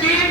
3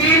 3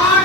8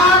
8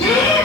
3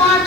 5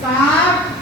7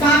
7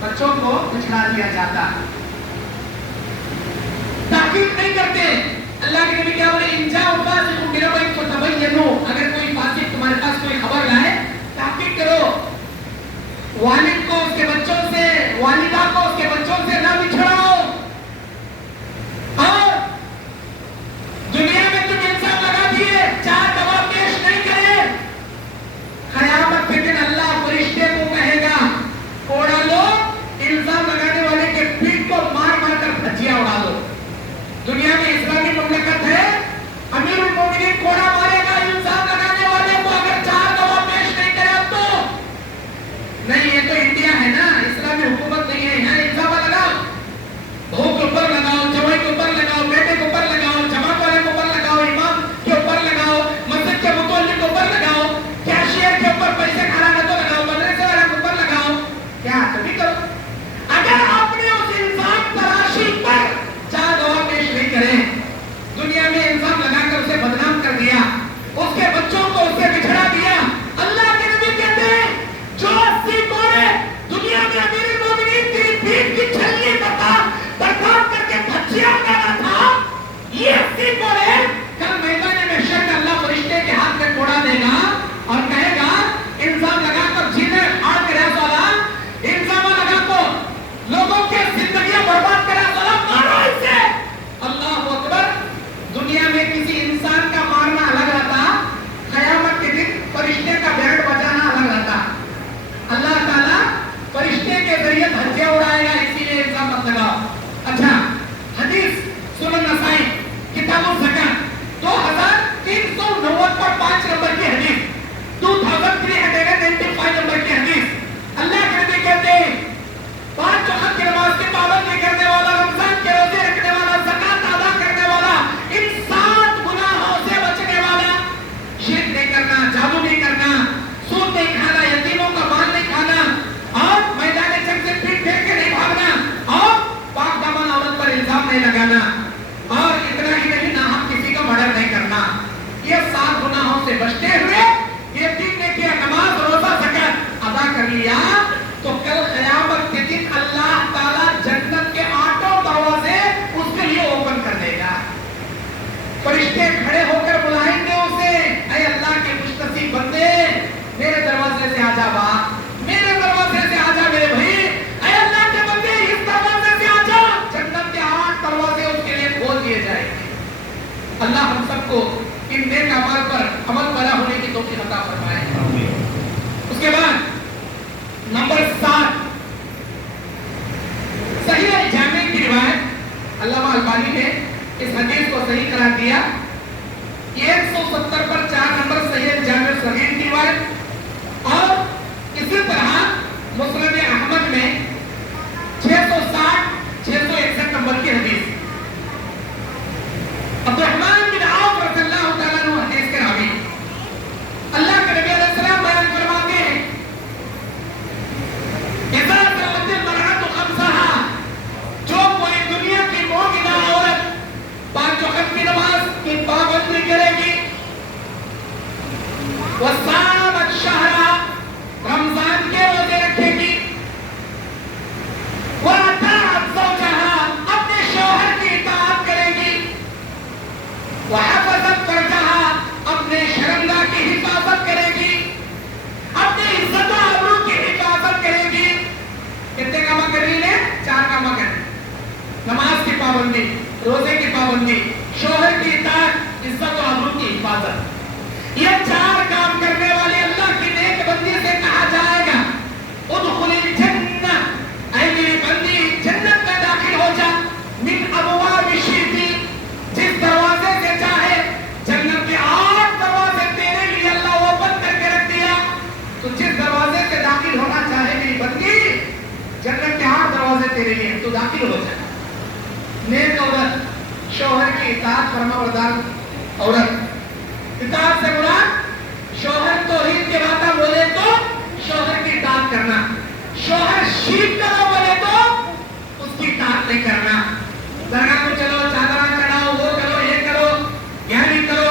بچوں کو بچھڑا دیا جاتا، تحقیق نہیں کرتے. اللہ کے نبی کیا بولے؟ انجا فاسق بنبأ فتبینوا، اگر کوئی فاسق تمہارے پاس کوئی خبر لائے تحقیق کرو. والد کو اس کے بچوں سے، والدہ کو اس کے بچوں سے نہ بچھڑاؤ. اور دنیا میں تم الزام لگا دیے، 4 گواہ پیش نہیں کرے، قیامت کے دن اللہ فرشتے کو کہے گا کوڑا لو، الزام لگانے والے کے پیٹ کو مار مار کر بھجیا اڑا دو. دنیا میں اسلامی مملکت ہے، امیر المومنین کوڑا مارے گا الزام لگانے والے کو اگر 4 گواہ پیش نہیں کرے. اب تو نہیں، یہ تو انڈیا ہے نا، اسلامی حکومت نہیں ہے. یہاں الزام لگاؤ، بہو کے اوپر لگاؤ، جوائی کے اوپر لگاؤ، بیٹے کے اوپر لگاؤ، جماعت والے کے اوپر لگاؤ، امام کے اوپر لگاؤ، مسجد کے متولی کے اوپر لگاؤ، کیشیئر کے اوپر پیسے کھڑا کر تو لگاؤ، مدرسے والے کے اوپر لگاؤ. کیا کبھی کرو؟ اگر آپ نے اس الزام تراشی پر 4 گواہ پیش نہیں کرے، دنیا میں الزام لگا کر اسے بدنام کر دیا، اس کے بچوں کو اس سے بچھڑا دیا. اللہ کے نبی کہتے ہیں جو 80 کوڑے دنیا میں امیر المومنین تیری پیٹ کی چھلنی برداشت کر کے بھجیا اڑانا تھا، یہ 80 کوڑے کل میدان محشر میں اللہ فرشتے کے ہاتھ میں کوڑا دے گا اور کہے گا الزام لگا کر جینے ہاڑ کے رہے والا، الزام لگا کو لوگوں کے زندگیاں برباد کرے والا، مارو اسے. اللہ اکبر. دنیا میں کسی انسان کا مارنا الگ رہتا، قیامت کے دن فرشتے کا بینڈ بجانا الگ رہتا. اللہ تعالیٰ فرشتے کے ذریعے دھجے اڑائے گا، اسی لیے الزام مت لگاؤ. اچھا، حدیث سنن نسائی کتاب الزکات 2390 پر 5 نمبر کی حدیث، 2395 نمبر کی حدیث. اللہ کے نبی کہتے ہیں 5 وقت کی نماز کی پابندی کرنے والا، رمضان کے روزے رکھنے والا، زکات ادا کرنے والا، ان 7 گناہوں سے بچنے والا، شرک نہیں کرنا، جادو نہیں کرنا، سود نہیں کھانا، یتیموں کا مال نہیں کھانا، اور میدان جنگ سے پیٹ پھیر کے نہیں بھاگنا، اور پاک دامن عورت پر الزام نہیں لگانا، اور اتنا ہی نہیں ناحق کسی کا مرڈر نہیں کرنا. یہ 7 گناہوں سے بچتے ہوئے یہ 3 نے کیا، نماز، روزہ، زکات ادا کر لیا، تو کل قیامت کے دن اللہ تعالیٰ جنت کے 8 دروازے اس کے لیے اوپن کر دے گا. فرشتے کھڑے ہو کر بلائیں گے اسے، اے اللہ کے خوش نصیب بندے، میرے دروازے سے آجا با، میرے دروازے سے آجا میرے بھائی، اے اللہ کے بندے اس دروازے سے آجا. جنت کے 8 دروازے اس کے لیے کھول دیے جائیں گے. اللہ ہم سب کو ان نیک اعمال پر عمل پیدا ہونے کی توفیق عطا فرمائے. اس کے بعد نمبر 7، صحیح جامع کی روایت، علامہ البانی نے اس حدیث کو صحیح قرار دیا. 170 پر 4 نمبر صحیح جامع صغیر کی روایت، اور اسی طرح مسند احمد میں 660 661 نمبر کی حدیث. عبدالرحمن بن عوف رضی اللہ تعالیٰ عنہ حدیث کے راوی، اللہ کے نبی علیہ السلام بیان فرماتے ہیں اذا صلت المرأة خمسها، جو کوئی دنیا کی مومنہ عورت 5 وقت کی نماز کی پابندی کرے گی، وصامت شہرا، رمضان کے روزے رکھے گی، وَأَطَاعَتْ زَوْجَهَا، اپنے شوہر کی اطاعت کرے گی، وَحَفَظَتْ فَرْجَهَا، اپنے شرمگاہ کی حفاظت کرے گی، اپنی عزت و آبرو کی حفاظت کرے گی. کتنے کام کر رہی ہے؟ 4 کام کر رہی. نماز کی پابندی، روزے کی پابندی، شوہر کی اطاعت، عزت و آبرو کی حفاظت. یہ 4 کام کرنے والے اللہ کی نیک بندی سے کہا جائے گا ادخل الجنہ، اے میری بندی جنت میں داخل ہو جا، من ابواب شئتی، جس دروازے سے چاہے. جنت کے 8 دروازے تیرے لیے اللہ اوپن کر کے رکھ دیا، تو جس دروازے سے داخل ہونا چاہے میری بندی، جنت کے 8 دروازے تیرے لیے، تو داخل ہو جا. نیک عورت، شوہر کی اطاعت فرما بردار عورت. اطاعت سے مراد شوہر توحید کے باتیں بولے تو شوہر کی اطاعت کرنا، شوہر شرک کرو بولے تو اس کی اطاعت نہیں کرنا. درگاہ کو چلو، چادر چڑھاؤ، وہ کرو، یہ کرو، یعنی کرو،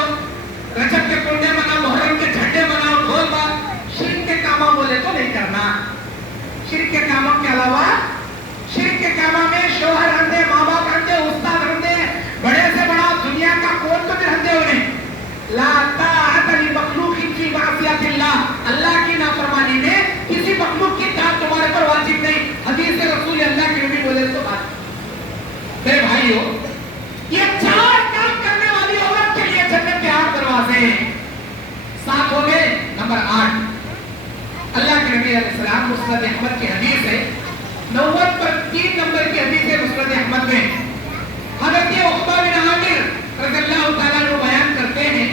رجب کے کنڈے مناؤ، محرم کے جھنڈے مناؤ، ڈھول بات، شرک کے کام بولے تو نہیں کرنا. شرک کے کاموں کے علاوہ شرک کے کاموں میں شوہر رندے، ماں باپ رندے، استاد رندے، بڑے سے بڑا دنیا کا کون تو بھی رندے انہیں لا طاعت لمخلوق فی معصیت اللہ، اللہ کی نافرمانی میں کسی مخلوق کی اطاعت تمہارے پر واجب نہیں. حدیث رسول اللہ کی نبی بولے تو بات. میرے بھائیو، یہ 4 کام کرنے والی عورت کے لیے جنت کے 8 دروازے ہیں. 7 ہو گئے. نمبر 8 اللہ کے نبی علیہ السلام مسند احمد کی حدیث ہے، 90 پر 3 نمبر کی حدیث ہے مسند احمد میں. حضرت عقبہ بن عامر رضی اللہ تعالیٰ عنہ بیان کرتے ہیں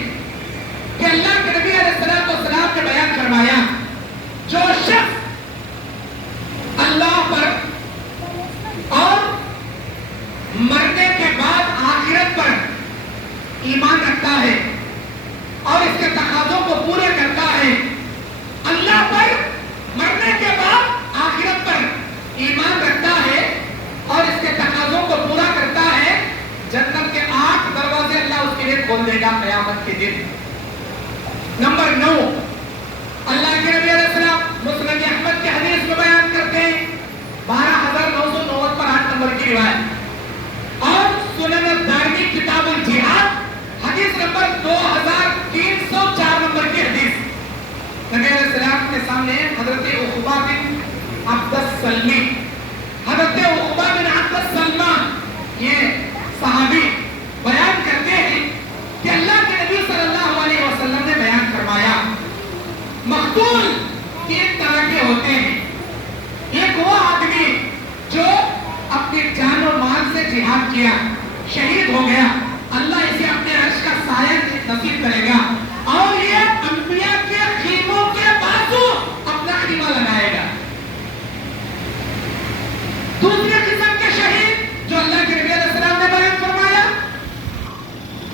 کہ اللہ کے نبی علیہ السلام نے بیان فرمایا، جو شخص اللہ پر اور مرنے کے بعد آخرت پر ایمان رکھتا ہے اور اس کے تقاضوں کو پورے کرتا ہے، اللہ پر مرنے کے بعد آخرت پر ایمان رکھتا ہے اور اس کے تقاضوں کو پورا کرتا ہے، جنت کے 8 دروازے اللہ اس کے لیے کھول دے گا قیامت کے دن. نمبر 9 اللہ کے نبی علیہ السلام مسند احمد کی حدیث میں بیان کرتے ہیں، 12990 پر 8 نمبر کی روایت، اور سنن الدارمی کتاب الجہاد حدیث نمبر 2304 نمبر کی حدیث. نبی علیہ السلام کے سامنے حضرت عقبہ بن عبد السلمی، حضرت عقبہ بن عبد السلمہ یہ صحابی بیان کرتے ہیں کہ اللہ کے نبی صلی اللہ علیہ وسلم نے بیان فرمایا، مقتول 3 طرح کے ہوتے ہیں. ایک وہ آدمی جو اپنی جان و مال سے جہاد کیا، شہید ہو گیا، اللہ اسے اپنے عرش کا سایہ نصیب کرے گا اور یہ انبیاء کے خیموں کے بازو اپنا خیمہ لگائے گا. دوسرے قسم کے شہید جو اللہ کے نبی علیہ السلام نے بیان فرمایا،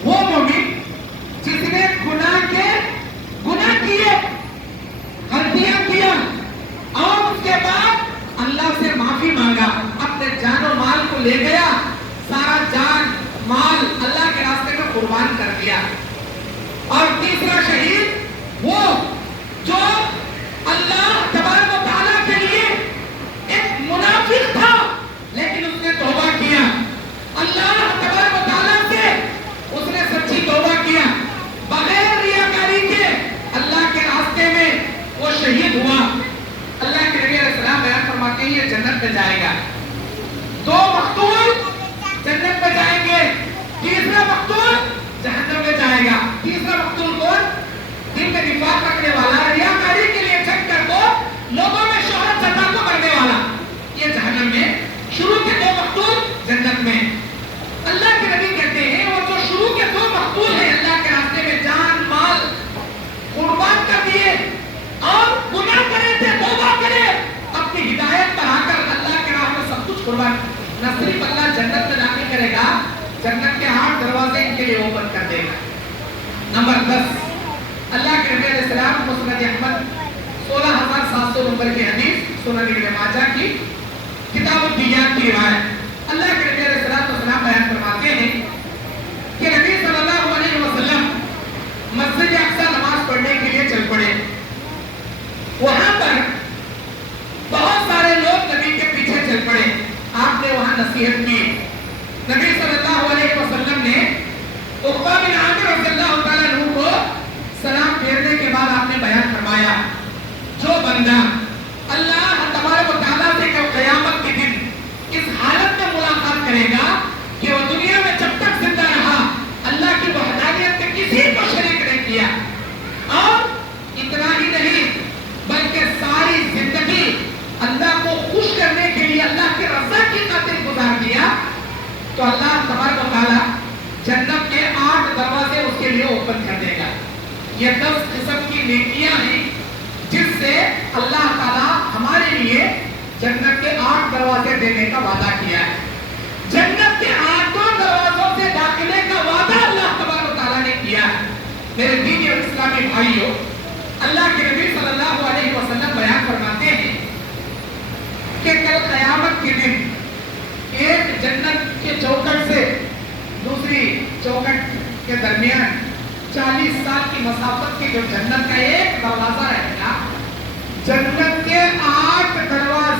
وہ مومن جس نے گناہ کیے، غلطیاں کیا اور اس کے بعد اللہ سے معافی مانگا، اپنے جان و مال کو لے گیا، سارا جان مال اللہ کے راستے میں قربان کر دیا. اور تیسرا شہید وہ جو اللہ تبارک و تعالیٰ کے لیے ایک منافق تھا لیکن اس نے توبہ کیا، اللہ تبارک و تعالیٰ سے اس نے سچی توبہ کیا، بغیر ریاکاری کے اللہ کے راستے میں وہ شہید ہوا. اللہ کے نبی علیہ السلام بیان فرماتے ہیں یہ جنت میں جائے گا. 2 مقتول جنت میں جائیں گے، تیسرا مقتول جہنم میں جائے گا. تیسرا مقتول کون؟ دل میں نفاق رکھنے والا، ریاکاری کے لیے جھک کر کو لوگوں میں شہرت جتا کو کرنے والا، یہ جہنم میں. شروع کے 2 مقتول جنت میں. اللہ کے نبی کہتے ہیں وہ جو شروع کے 2 مقتول ہیں اللہ کے راستے میں جان مال قربان کر دیے اور گناہ کرے تھے، توبہ کرے، اپنی ہدایت پر آ کر اللہ کے راہ میں سب کچھ قربان، نہ صرف اللہ جنت میں داخل کرے گا، جنت کے 8 دروازے ان کے لیے اوپن کر دے گا. نمبر 10 اللہ کے نبی علیہ السلام مسند احمد 16700 نمبر کی حدیث، سنن ابن ماجہ کی کتاب الدیات کی روایت. اللہ کے نبی علیہ السلام بیان فرماتے ہیں کہ نبی صلی اللہ علیہ وسلم مسجد اقصی نماز پڑھنے کے لیے چل پڑے. وہاں پر بہت سارے لوگ نبی کے پیچھے چل پڑے. آپ نے وہاں نصیحت کی. نبی صلی اللہ علیہ وسلم نے عقبہ بن عامر رضی اللہ تعالیٰ عنہ کو سلام پھیرنے کے بعد آپ نے بیان فرمایا، جو بندہ اللہ تبارک و تعالیٰ سے قیامت کے دن اس حالت میں ملاقات کرے گا کہ وہ دنیا میں جب تک زندہ رہا اللہ کی وحدانیت میں کسی کو شریک نہیں کیا، اور اتنا ہی نہیں بلکہ ساری زندگی اللہ کو خوش کرنے کے لیے اللہ کی رضا کی خاطر گزار دیا، تو اللہ تبارک و تعالیٰ جنت کے 8 دروازے اس کے لیے اوپن کر دے گا. یہ 10 قسم کی نیکیاں ہیں جس سے اللہ تعالیٰ ہمارے لیے جنت کے 8 دروازے دینے کا وعدہ کیا ہے. جنت کے 8 دروازوں سے داخلے کا وعدہ اللہ تبارک و تعالیٰ نے کیا ہے. میرے دینی اور اسلامی بھائیوں، اللہ کے نبی صلی اللہ علیہ وسلم بیان فرماتے ہیں کہ کل قیامت کے دن ایک جنت کے چوکٹ سے دوسری چوکٹ کے درمیان 40 سال کی مسافت کے جو جنت کا ایک دروازہ رہے گا، جنت کے 8 دروازے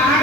8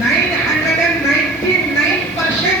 999%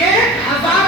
1000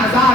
1000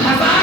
1000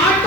8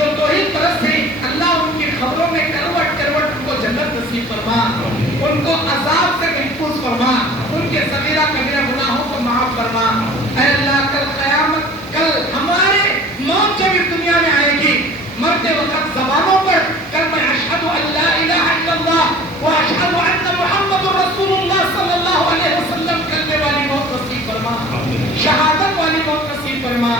جو توحید پرست ہیں اللہ ان کی خبروں میں کروٹ کروٹ ان کو جنت نصیب فرما، ان کو عذاب سے محفوظ فرما، ان کے صغیرہ کبیرہ گناہوں کو معاف فرما۔ اے اللہ کل قیامت، کل ہمارے موت جب اس دنیا میں آئے گی، مرتے وقت زبانوں پر کلمہ اشہد ان لا الہ الا اللہ و اشہد ان محمد رسول اللہ صلی اللہ علیہ وسلم کلمے والی موت نصیب فرما، شہادت والی موت نصیب فرما،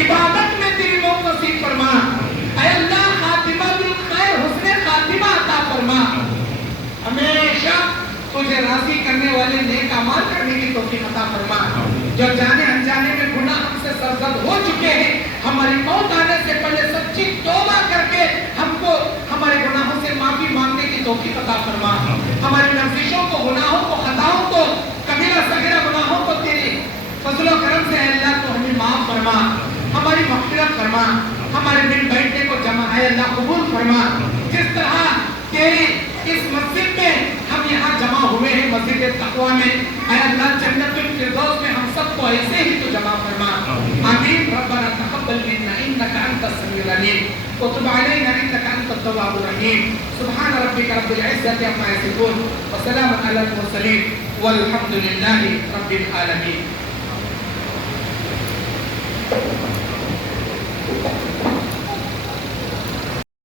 عبادت میں تیری موت نصیب فرما۔ اے اللہ خاتمہ بالخیر، حسن خاتمہ عطا فرما، ہمیشہ تجھے راضی کرنے والے نیک اعمال کرنے کی توفیق عطا فرما۔ جو جانے انجانے میں گناہ ہم سے سرزد ہو چکے ہیں، ہماری موت آنے سے پہلے سچی توبہ کر کے ہم کو ہمارے گناہوں سے معافی مانگنے کی توفیق عطا فرما۔ ہماری لفظوں کو، گناہوں کو، خطاؤں کو، کبیرہ صغیرہ گناہوں کو تیری فضل و کرم سے اے اللہ تو ہمیں معاف فرما، ہماری مغفرت فرما، ہمارے دل بیٹھنے کو جمع ہے اللہ قبول فرما۔ جس طرح تیری اس مسجد میں ہم یہاں جمع ہوئے ہیں، مسجد تقویٰ میں، اے اللہ جنت الفردوس میں ہم سب کو ایسے ہی تو جمع فرما۔ آمین۔ ربنا تقبل منا انك انت السميع العليم وتب علينا انك انت التواب الرحيم۔ سبحان ربك رب العزة عما يصفون وسلام على المرسلين والحمد لله رب العالمين۔